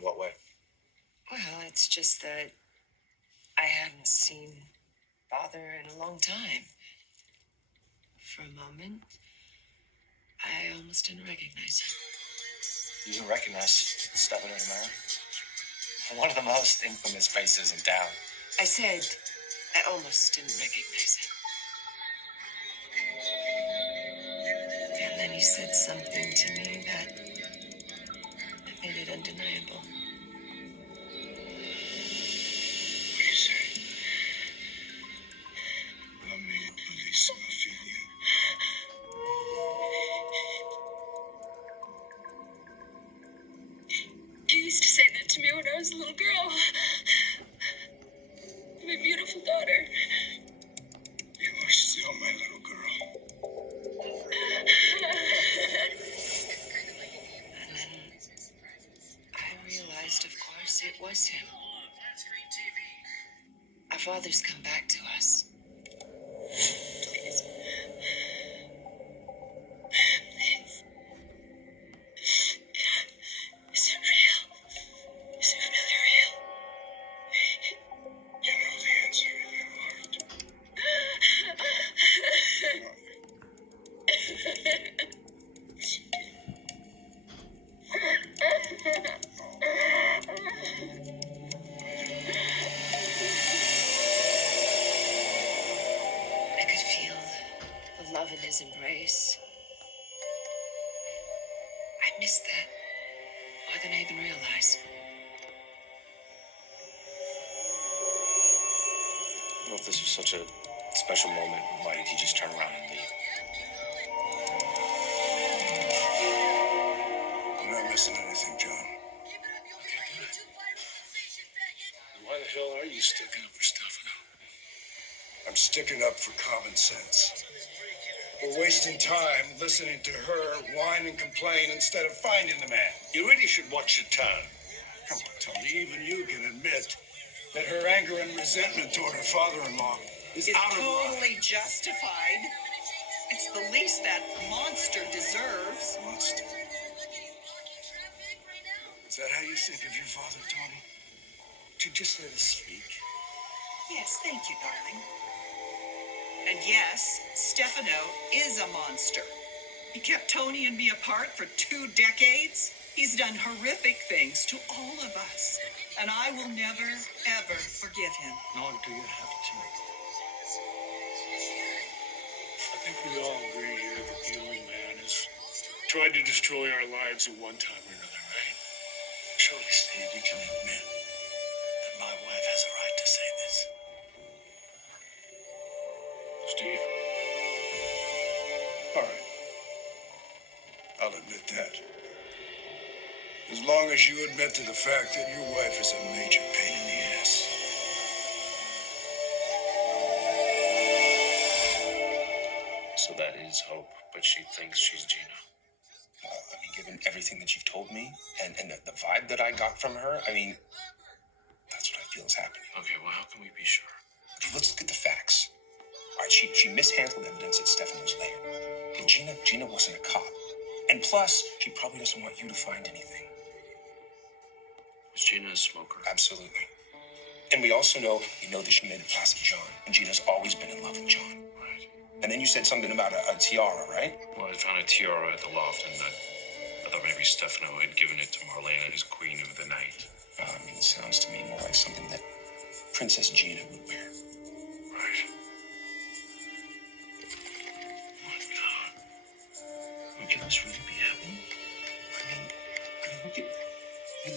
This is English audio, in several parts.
In what way? Well, it's just that I hadn't seen Father in a long time. For a moment, I almost didn't recognize him. You didn't recognize Stefano DiMera? One of the most infamous faces in town. I said I almost didn't recognize him. And then he said something to me that made it undeniable. What do you say? Love me, Elise. I feel you. You used to say that to me when I was a little girl. My beautiful daughter. You are still my little girl. And then I realized, of course, it was him. Our father's come back to us. Please. Is it real? Is it really real? You know the answer in your heart. Listen to me. I could feel the love in his embrace. I missed that more than I even realized. Well, if this was such a special moment, why did he just turn around and leave? I'm not missing anything, John. Why the hell are you sticking up for Stefano? I'm sticking up for common sense. We're wasting time listening to her whine and complain instead of finding the man. You really should watch your tongue. Come on, Tony, even you can admit that her anger and resentment toward her father-in-law is out of line. Totally justified. It's the least that monster deserves. Monster. Is that how you think of your father, Tony? Would you just let us speak? Yes, thank you, darling. And yes, Stefano is a monster. He kept Tony and me apart for 2 decades. He's done horrific things to all of us. And I will never, ever forgive him. Nor do you have to. I think we all agree here that the old man has tried to destroy our lives at one time or another, right? Surely, Steve, you can admit that my wife has a right to say this. Steve? All right. I'll admit that. As long as you admit to the fact that your wife is a major pain in the ass. So that is Hope, but she thinks she's Gina. I mean, given everything that you've told me and the vibe that I got from her, I mean, that's what I feel is happening. Okay, well, how can we be sure? Okay, let's look at the facts. All right, she mishandled evidence at Stefano's lair. Okay, Gina wasn't a cop. And plus, she probably doesn't want you to find anything. Was Gina a smoker? Absolutely. And we also know, that she made it past John. And Gina's always been in love with John. Right. And then you said something about a tiara, right? Well, I found a tiara at the loft, and I thought maybe Stefano had given it to Marlena as Queen of the Night. I mean, it sounds to me more like something that Princess Gina would wear. Right. Oh, my God. Can this really be happening?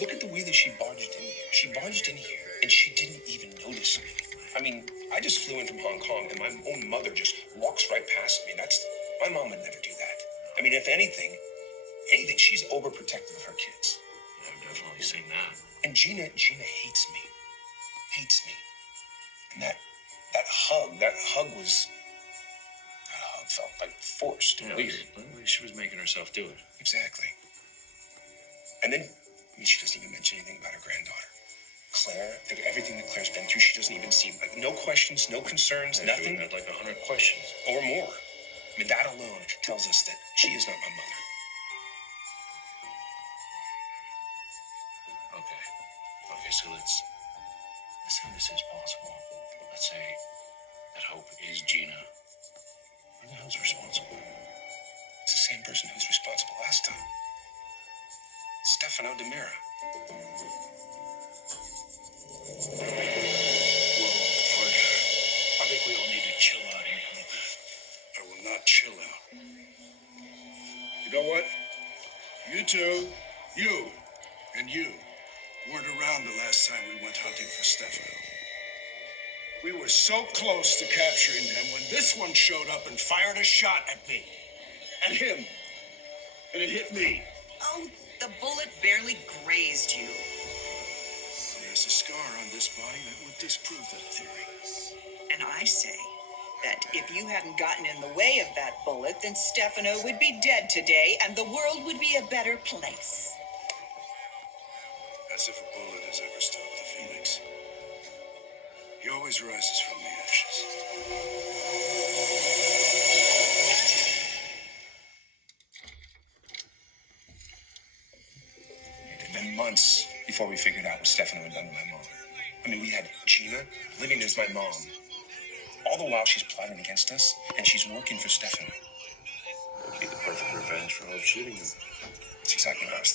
Look at the way that she barged in here. She barged in here, and she didn't even notice me. I mean, I just flew in from Hong Kong, and my own mother just walks right past me. My mom would never do that. I mean, if anything, she's overprotective of her kids. Yeah, I've definitely seen that. And Gina hates me. And that hug felt like forced and weird. She was making herself do it. Exactly. And then, she doesn't even mention anything about her granddaughter. Claire, everything that Claire's been through, she doesn't even seem like, no questions, no concerns, nothing. She had like 100 questions. Or more. I mean, that alone tells us that she is not my mother. Okay. Okay, so let's say this is possible. Let's say that Hope is Gina. Who the hell's responsible? It's the same person who was responsible last time. Stefano Demira. Whoa, I think we all need to chill out here a little bit. I will not chill out. You know what? You two, you, and you weren't around the last time we went hunting for Stefano. We were so close to capturing him when this one showed up and fired a shot at me. At him. And it hit me. Oh, the bullet barely grazed you. There's a scar on this body that would disprove that theory. And I say that if you hadn't gotten in the way of that bullet, then Stefano would be dead today and the world would be a better place. As if a bullet has ever stopped the phoenix. He always rises from the ashes. It had been months before we figured out what Stefano had done to my mom. I mean, we had Gina living as my mom. All the while she's plotting against us, and she's working for Stefano. It'd be the perfect revenge for Hope shooting him. It's exactly what I was